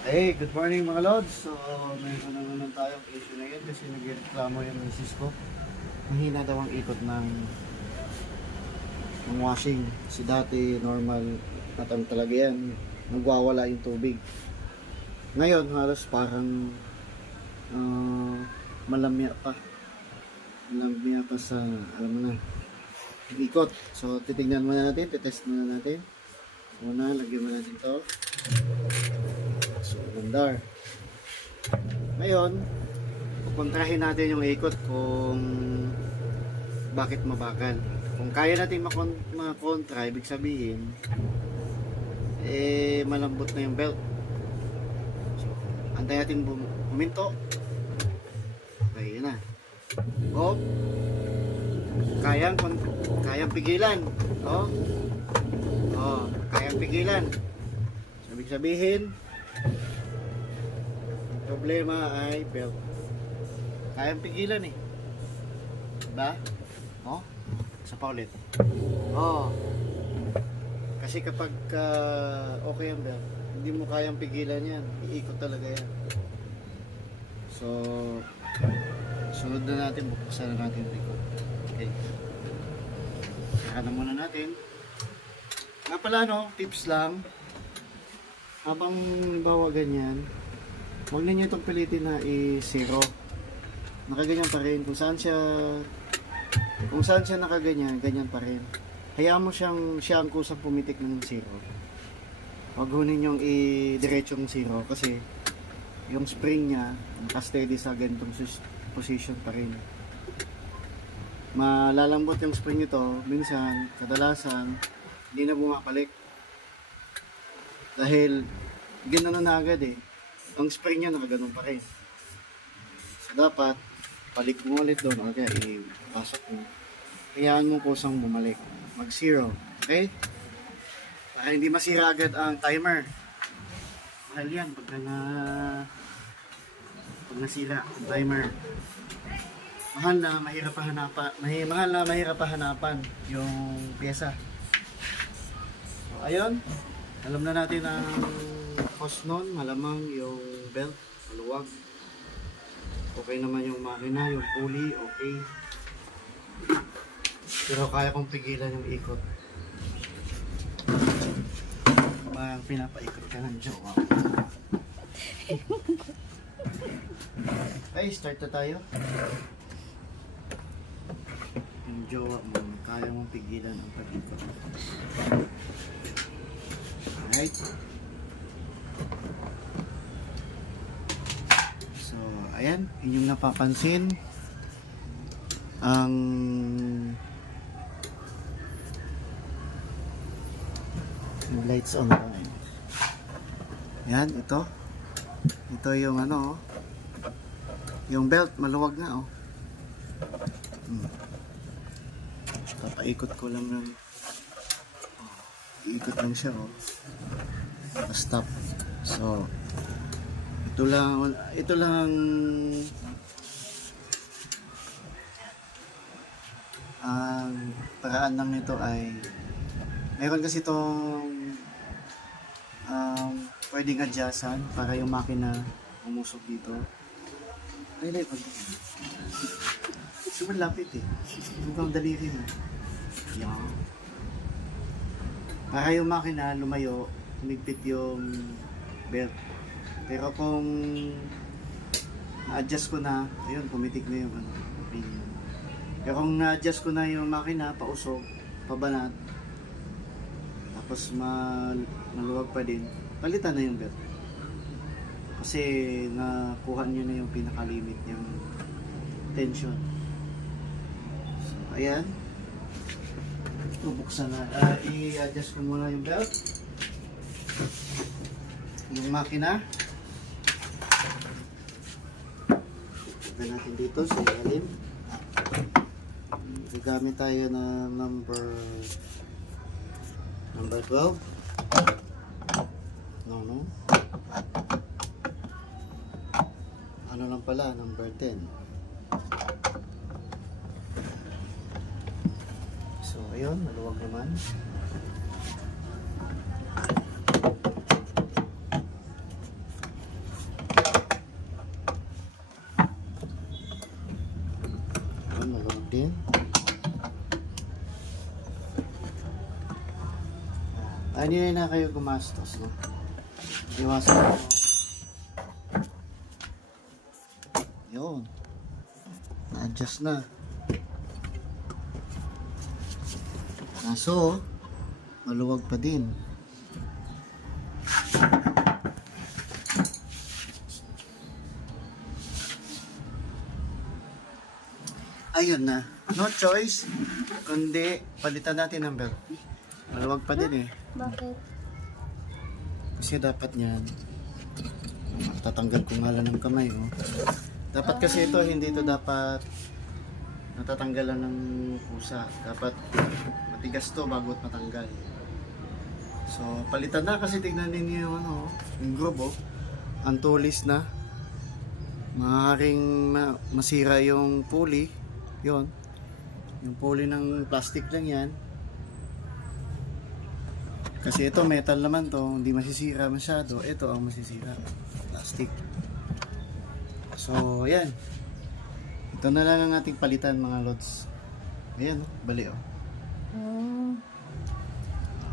Hey, good morning mga Lods. So, mayroon na naman tayong issue na yun kasi nagreklamo yung misis ko. Mahina daw ang ikot ng washing. Kasi dati normal natang talaga yan. Nagwawala yung tubig. Ngayon halos parang malamya pa. Malamya pa sa, alam mo na, ikot. So, titignan muna natin, titest muna natin. Una, lagyan muna natin to. So, mandar. Ngayon, pupuntahin natin yung ikot kung bakit mabagal. Kung kaya natin makontra, ibig sabihin, malambot na yung belt. So, antay natin buminto. Okay, yun na. O, kayang pigilan. Kayang pigilan. So, ibig sabihin, problema ay belt. Kayang pigilan eh. Diba? Isa pa ulit. Kasi kapag okay ang belt, hindi mo kayang pigilan yan. Iikot talaga yan. So, sunod na natin. Buksan na natin yung ikot. Okay. Saka na muna natin. Nga pala tips lang. Habang bawa ganyan, huwag ninyo itong pilitin na i-zero. Nakaganyan pa rin. Kung saan siya nakaganyan, ganyan pa rin. Hayaan mo siya ang kusang pumitik ng zero. Huwag ho ninyong i-diretsong zero kasi yung spring niya naka-steady sa ganitong position pa rin. Malalambot yung spring nito, minsan, kadalasan, hindi na bumabalik. Dahil gano'n na agad eh. Ang spring niya nakaganon pa rin. So dapat balik mo ulit doon. Okay, ipasok mo. Hayaan mo kusang bumalik. Mag zero. Okay? Para hindi masira agad ang timer. Dahil yan, pag nasira ang timer, mahal na mahirap hanapan yung pyesa. So ayun, alam na natin ang cause nun, malamang yung belt, maluwag. Okay naman yung makina, yung pulley, okay. Pero kaya kong pigilan yung ikot. Parang pinapaikot ka ng jowa. Okay, start na tayo. Yung jowa mo, kaya mong pigilan ang pag-ikot. Alright. So, ayan. Inyong napapansin ang lights on. Ayan, ito. Ito yung yung belt, maluwag na Papaikot ko lang ng iikot lang siya stop. So ito lang ang paraan lang nito ay meron kasi itong pwedeng adjustan para yung makina umusok dito. Ay, super lapit eh. Hanggang daliri mo. Yan. Para yung makina lumayo, tumigpit yung belt. Pero kung na-adjust ko na, ayun, pumitik na yung pinion. Pero kung na-adjust ko na yung makina, pausog, pabanat, tapos maluwag pa din, palitan na yung belt. Kasi nakuha nyo na yung pinaka-limit yung tension. So, ayan. Bubuksan na. I-adjust ko muna yung belt. Yung makina. Tignan natin dito sa ilalim. Gagamit tayo ng number 12. No. Ano lang pala, number 10. So, ayun, maluwag naman. Kanina na kayo gumastos, no? Iwasan mo. Yun. Na-adjust na. Kaso, maluwag pa din. Ayun na. No choice. Kundi, palitan natin ang belt. Maluwag pa din eh. Bakit? Kasi dapat yan. Tatanggal ko nga lang ng kamay, oh. Dapat kasi ito, hindi ito dapat natatanggalan ng pusa. Dapat matigas to bago matanggal. So, palitan na kasi tignan ninyo yung ano, yung groove, oh. Ang tulis na. Maaaring masira yung pulley. Yon. Yung pulley ng plastic lang yan. Kasi ito metal naman to, hindi masisira masyado. Ito ang masisira. Plastic. So, ayan. Ito na lang ang ating palitan mga lods. Ayan, oh, bali oh.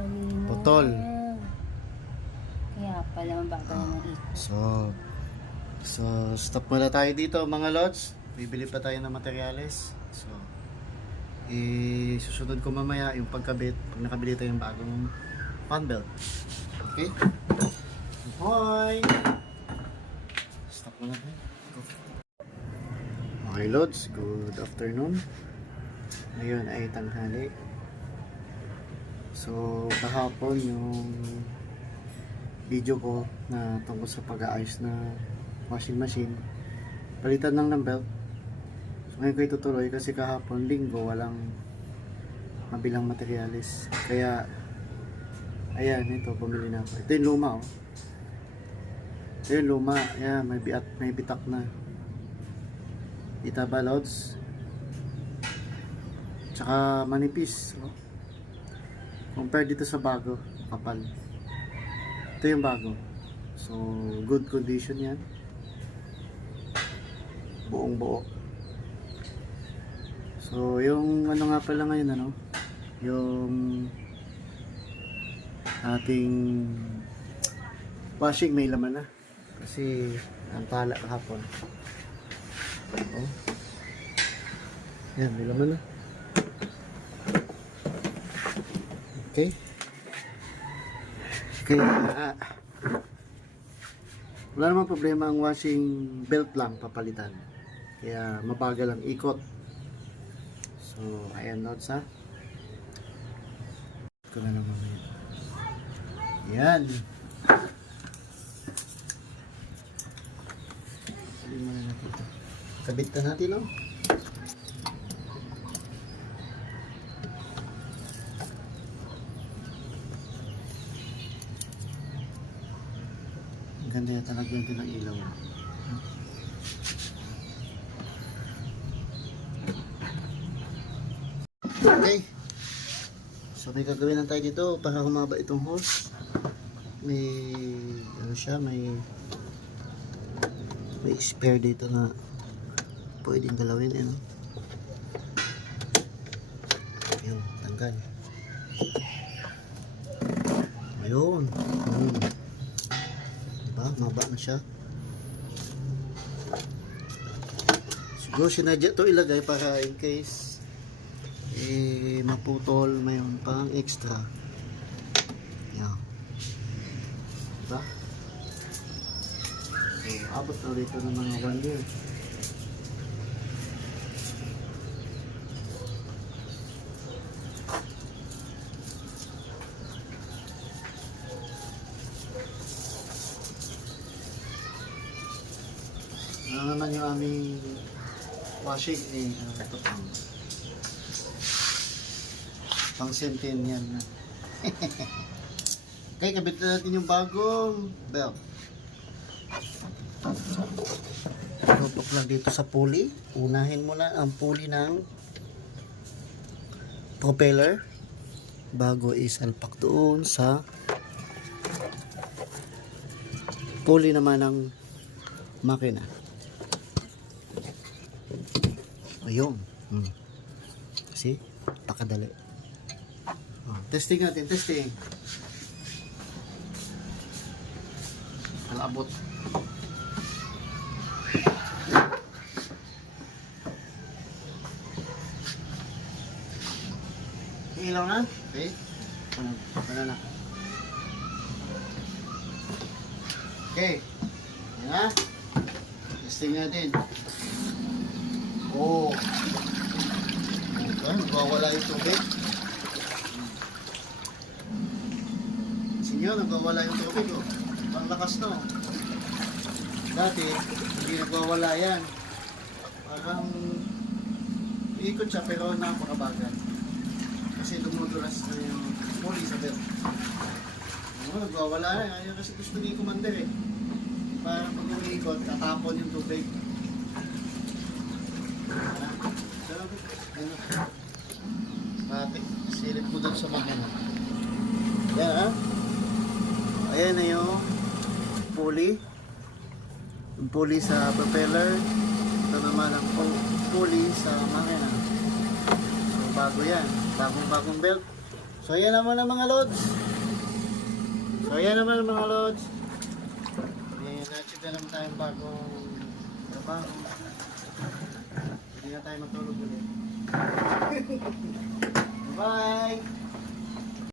Kanina. Putol. Kaya pala ang bago na ikot. So, stop muna tayo dito mga lods. Bibili pa tayo ng materyales. So, susunod ko mamaya yung pagkabit pag nakabili tayo ng bagong fan belt. Okay? Hoy! Stop muna tayo. Go. Okay lods, good afternoon. Ngayon ay tanghali. So, kahapon yung video ko na tungkol sa pag-aayos na washing machine, palitan lang ng belt. So, ngayon ko itutuloy kasi kahapon linggo walang mabilang materyales. Kaya ayan, ito bumili na ako. Ito yung luma, oh. Ito yung luma. Ayan, may bitak na. Kita ba, lods? Tsaka manipis, oh. Compare dito sa bago, kapal. Ito yung bago. So, good condition yan. Buong buo. So, yung ano nga pala ngayon, ano? Yung ating washing may laman na. Kasi, ang tala kahapon. Oh. Yan, may laman na. Okay. Kaya, wala namang problema ang washing belt lang papalitan. Kaya mabagal ang ikot. So, ayan notes ha. Ko na naman yun. Yan. Sabihin mo na natin ito. Kabit na natin, no? Ang ganda yata lagyan din ng ilaw. Okay. So may gagawin lang tayo dito para humaba itong hose. May ano siya, may spare dito na pwedeng galawin, ano. Ayun, tanggal. Ayun. Diba? Maba na siya. Siguro sinadya to ilagay para in case maputol, mayroon pang extra. Yan. Diba? So, abot na rito ng mga 1 year. Ano naman yung aming washing ito pang centennial na. Okay, kabit na natin yung bagong belt. Tutok lang dito sa pulley. Unahin mo lang ang pulley ng propeller bago isalpak doon sa pulley naman ng makina. Ayun. See? Pakadali. Oh, testing natin, testing. Kalabot. Ilaw na? Okay. Ano na? Okay. Yan na. Testing natin. Oh. Nagwawala yung tubig. Sinyo, nagwawala yung tubig. Oh. Panglakas no. Dati, hindi nagwawala yan. Parang iikot siya pero napakabagal. Kasi dumudulas na yung muli sa belt. Nagwawala na. Ayaw kasi gusto ni Commander eh. Parang pag umiikot, tatapon yung tubig. Ano? Matik. Silip ko doon sa makina. Yan ha. Ayan na yung pulley. Yung pulley sa propeller. Ito naman ang pulley sa makina. So bago yan. Bagong belt. So ayan naman ang mga loads. Na-achieve na naman tayong bagong trabaho. Hindi na tayo matulog ulit. Bye!